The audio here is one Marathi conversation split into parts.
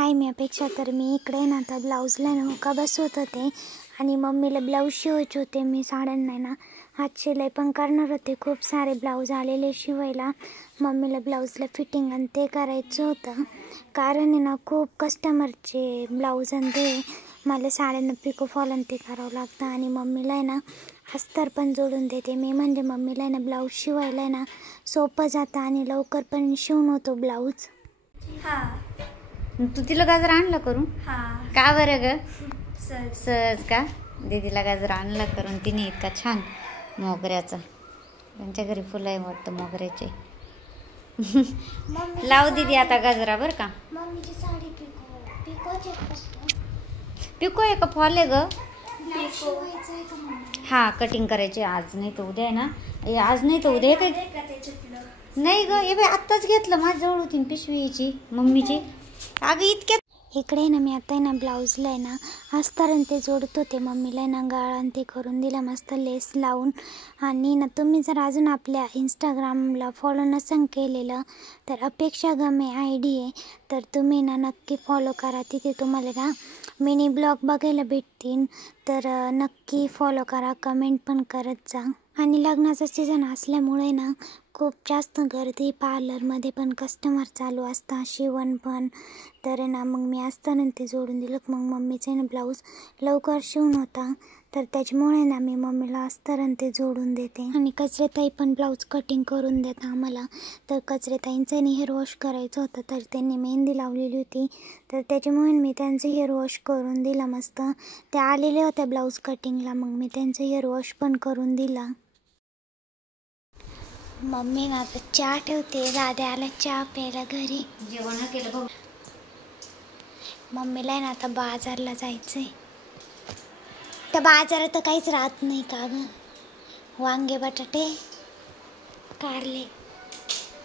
हाय, मी अपेक्षा. तर मी इकडे ना आता ब्लाऊजला ना हुका बसवत होते आणि मम्मीला ब्लाऊज शिवायचे होते. मी साड्यांना ना हात शिलाई पण करणार होते. खूप सारे ब्लाऊज आलेले शिवायला. मम्मीला ब्लाऊजला फिटिंग आणि ते करायचं होतं. कारण आहे ना खूप कस्टमरचे ब्लाऊज आणि ते मला साड्यांना पिको फॉल आणि ते करावं लागतं. आणि मम्मीला आहे ना अस्तर पण जोडून देते मी. म्हणजे मम्मीला आहे ना ब्लाऊज शिवायला आहे ना सोपं जातं आणि लवकर पण शिवून होतो ब्लाऊज. हां, तू तिला गाजर आणला करून? हां. का बरं ग? सहज का दीदीला गाजर आणला करून तिने इतका छान मोगऱ्याचा. त्यांच्या घरी फुलं आहे वाटतं मोगऱ्याचे. लाव दीदी आता गाजरा बरं का. मम्मीची साडी पिकोचे पिको आहे का फॉल आहे ग? पिको. हा, कटिंग करायची आज नाही तर उद्या आहे ना. आज नाही तर उद्या काय? नाही ग, हे बाई आत्ताच घेतलं. माझ्याजवळ होती पिशवीची मम्मीची. अगं इतक्यात इकडे ना मी आता आहे ना ब्लाऊजला आहे ना अस्तर आणि ते जोडत होते. मम्मीला ना गाळ आणि ते करून दिलं मस्त लेस लावून. आणि ना तुम्ही जर अजून आपल्या इंस्टाग्रामला फॉलो नसेल केलेलं तर अपेक्षा गमे ID आहे. तर तुम्ही ना नक्की फॉलो करा. तिथे तुम्हाला ना मिनी ब्लॉग बघायला भेटतील. तर नक्की फॉलो करा, कमेंट पण करत जा. आणि लग्नाचा सीझन असल्यामुळे ना खूप जास्त गर्दी, पार्लरमध्ये पण कस्टमर चालू असतात, शिवण पण. तर ना मग मी असताना ते जोडून दिलं. मग मम्मीचं ना ब्लाऊज लवकर शिवून होता. तर त्याच्यामुळे ना मी मम्मीला अस्तर आणि ते जोडून देते. आणि कचरेताई पण ब्लाऊज कटिंग करून देतात आम्हाला. तर कचरेताईंचं हेअर वॉश करायचं होतं. तर त्यांनी मेहंदी लावलेली होती. तर त्याच्यामुळे मी त्यांचं हेअर वॉश करून दिला मस्त. ते आलेले होते ब्लाऊज कटिंगला. मग मी त्यांचं हेअर वॉश पण करून दिला. मम्मी ना आता चहा ठेवते. दादा आला चहा प्यायला घरी. जेवण केलं बघ. मम्मीला आहे ना आता बाजारला जायचंय. त्या बाजारात तर काहीच राहत नाही का ग. वांगे, बटाटे, कारले.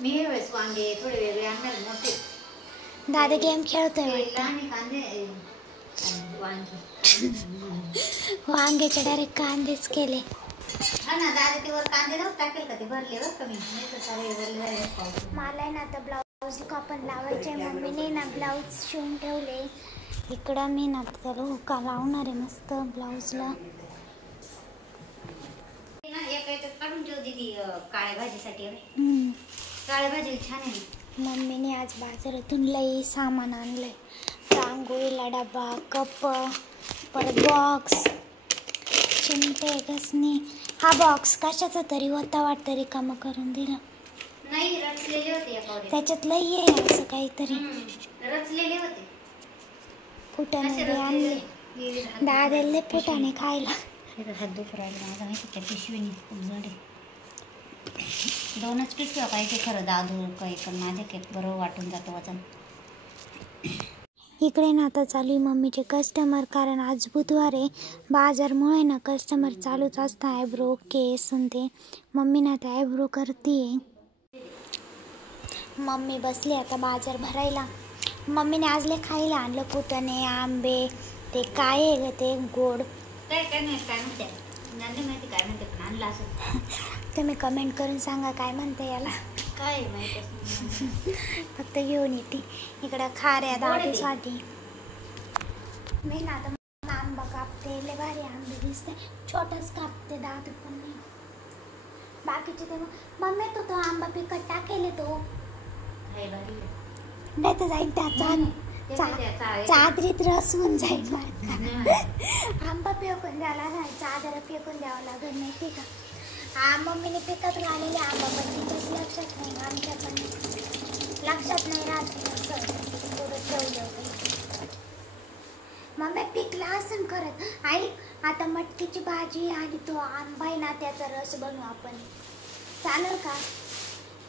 मी हे वेळेस वांगे थोडे वेगळे आणणार मोठे. दादा गेम खेळतोय वाटतं. वांग्याचे डायरेक्ट कांदेच केले. हा ना, दादा ते वर कांदे नव्हते टाकेल का, ते भरले बरं कमी. नाही तर सारे भरले. मला ना आता ब्लाऊज का पण लावायचे. मम्मीने ना ब्लाऊज शिवून ठेवले. इकडं मी ना त्याला हुका लावणार आहे मस्त ब्लाऊजला. काढून ठेव दीदी काळ्या भाजीसाठी. काळ्या भाजी छान आहे. मम्मीने आज बाजारातून लई सामान आणलंय. रांगोळीला डबा, कप, परत बॉक्स, चिमटे, घसणी. हा बॉक्स कशाचा तरी होता वाटतं, रिकामा करून दिला. नाही, रचलेले होते. त्याच्यात लई आहे असं काहीतरी. रचलेले होते. फुटाणे आणले. दादाला फुटाणे खायला. हात दुख राहिला माझा माहिती त्या पिशवीने. खूप जड आहे. 2च पिशव्या पाहिजे खरं दादू काही. पण माझ्या केक बरोबर वाटून जातं वजन. इकडे ना आता चालू आहे मम्मीचे कस्टमर. कारण आज बुधवार आहे. बाजारमुळे ना कस्टमर चालूच असतं. आयब्रो, केस आणि ते. मम्मी ना आता आयब्रो करते. मम्मी बसली आता बाजार भरायला. मम्मीने आज लय खायला आणलं. फुटाणे, आंबे, ते काय आहे ग ते गोड. काय नाही, काय म्हणते माहिती काय म्हणते, पण आणलं असं. तुम्ही कमेंट करून सांगा काय म्हणते याला. काय माहिती. फक्त घेऊन येते. इकडं खाऱ्या दादूसाठी. मी ना आता आंबा कापते. लय भारी आंबे दिसते. छोटाच कापते. दादू पण नाही. बाकीचे तर मम्मी तो आंबा पिकट टाकेल तो. नाही तर जाईल त्या चादरीत रस होऊन जाईल. आंबा फेकून द्यायला नाही, चादर फेकून द्यावं लागेल माहिती का. हा, मम्मीने पिकत घालेले आंबा पण तिच्याच लक्षात नाही. आमच्या पण लक्षात नाही राहत. थोडं ठेवलं. मम्मी पिकला असं करत. आई आता मटकीची भाजी आणि तो आंबा आहे ना त्याचा रस बनवू आपण. चालेल का?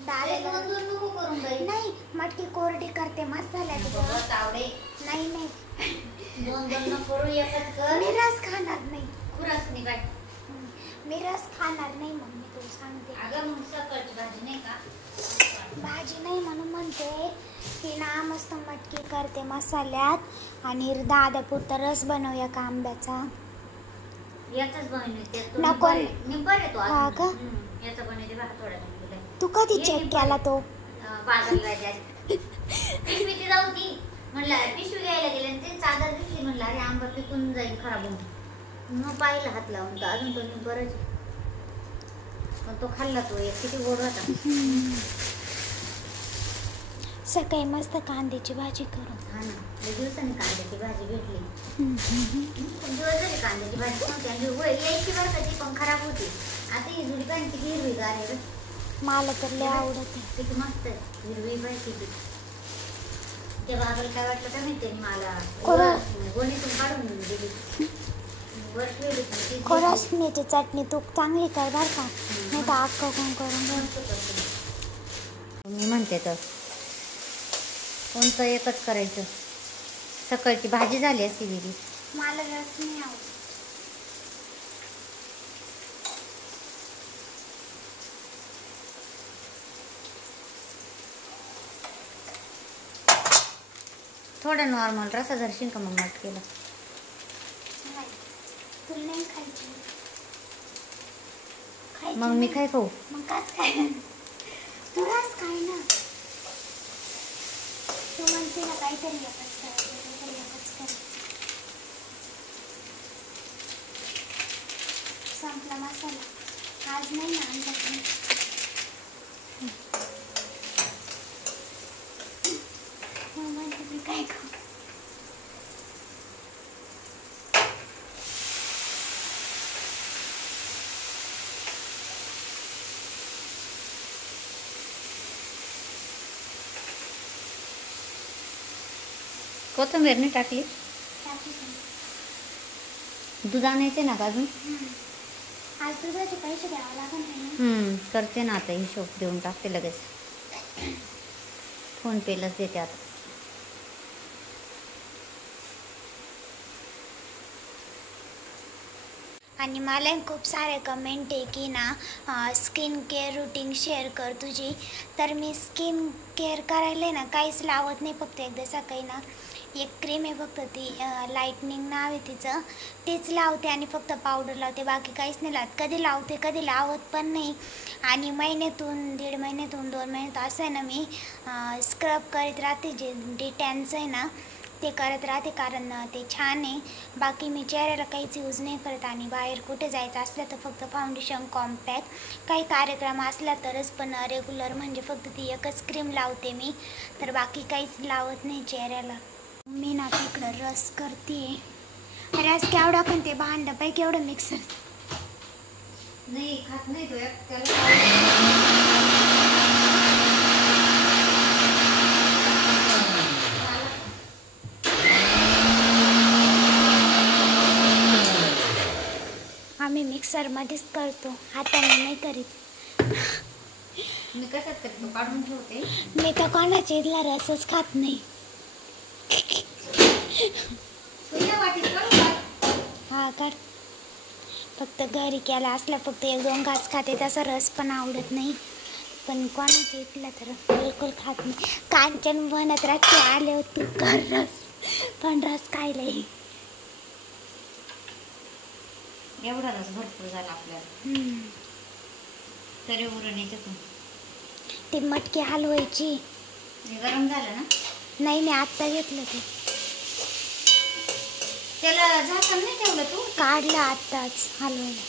नाही, मटकी कोरडी करते मसाल्यात. नाही नाही, मी रस खाणार नाही. मी रस खाणार नाही मम्मी, तू सांगते. भाजी नाही म्हणून म्हणते की ना मस्त मटकी करते मसाल्यात आणि दादा पुरता रस बनवूया का आंब्याचा. नको. हा का? तू कधी चेक केला तो? म्हणलं पिशवी घ्यायला गेले आणि ते चादर दिसली, म्हणलं अरे आंबा पिकून जाईल खराब होऊन. मग पाहिलं हात लावून तर अजून तो बरंच आहे. पण तो खाल्ला तो एक किती गोड होता. सकाळी मस्त कांद्याची भाजी करू. हा ना, लई दिवसांनी कांद्याची भाजी भेटली. पण दिवस झाली कांद्याची भाजी नव्हती आणि यायची बरं का ती पण खराब होती. आता ही जुडी पण किती हिरवीगार आहे रे. मला तर लय आवडते. किती मस्त आहे हिरवी भाजी ती. त्या बाबाला काय वाटलं काय माहिती मला गोणीतून काढून दिली. वर ठेवली ती. खोरासणीची चटणी तू चांगली कर बरं का, नाही तर अक्का कोण करून मी म्हणते तर कोणतं एकच करायचं. सकाळची भाजी झाली असती दिदी. मला रस नाही आवडत. थोडं नॉर्मल रसा धरशील का मग मटकीला? तुला नाही खायची. मग मी काय खाऊ? मग काच काय तू रस खाय ना. तू म्हणते ना काहीतरी एकच करायचं, काहीतरी एकच करायचं. संपला मसाला आज नाही ना आमच्याकडे. मग म्हणते मी काय खाऊ. कोथिंबीर नाही टाकली. दूध आणायचे ना का अजून? आज दुधाचे पैसे द्यावं लागेल ना. करते ना आता, हिशोब देऊन टाकते लगेच. फोन पेलाच देते आता. आणि मला खूप सारे कमेंट आहे की ना स्किन केअर रुटीन शेअर कर तुझी. तर मी स्किन केअर करायला ना काहीच लावत नाही. फक्त एकदा सकाळी ना एक क्रीम आहे फक्त, ती लाईटनिंग नाव आहे तिचं, तीच लावते आणि फक्त पावडर लावते. बाकी काहीच नाही लावत. कधी लावते कधी लावत पण नाही. आणि महिन्यातून 1.5 महिन्यातून 2 महिन्यात असं आहे ना मी स्क्रब करीत राहते. जे डिटॅनचं आहे ना ते करत राहते, कारण ते छान आहे. बाकी मी चेहऱ्याला काहीच यूज नाही करत. आणि बाहेर कुठे जायचं असलं तर फक्त फाउंडेशन, कॉम्पॅक्ट, काही कार्यक्रम असला तरच. पण रेग्युलर म्हणजे फक्त ती एकच क्रीम लावते मी. तर बाकी काहीच लावत नाही चेहऱ्याला. मी ना तिकडं रस करते. रस केवढा पण ते भांड पाय केवढं मिक्सर नाही खात नाही तो आम्ही मिक्सरमध्येच करतो, हाताने नाही करीत. मी कशात करतो काढून ठेवते. मी तर कोणाच्या इथला रसच खात नाही. हा काढ. फक्त घरी केला असला फक्त 1-2 घास खाते, तसा रस पण आवडत नाही. पण कोणाच्या इथला तर बिलकुल खात नाही. कांचन म्हणत राहते आले होते कर रस, पण रस खायला एवढा रस भरपूर झाला आपल्याला. तरी उरण याच्यातून ती मटकी हलवायची. गरम झालं ना? नाही मी आत्ता घेतलं ते. त्याला झाकण नाही ठेवलं तू? काढलं आत्ताच हलवायला.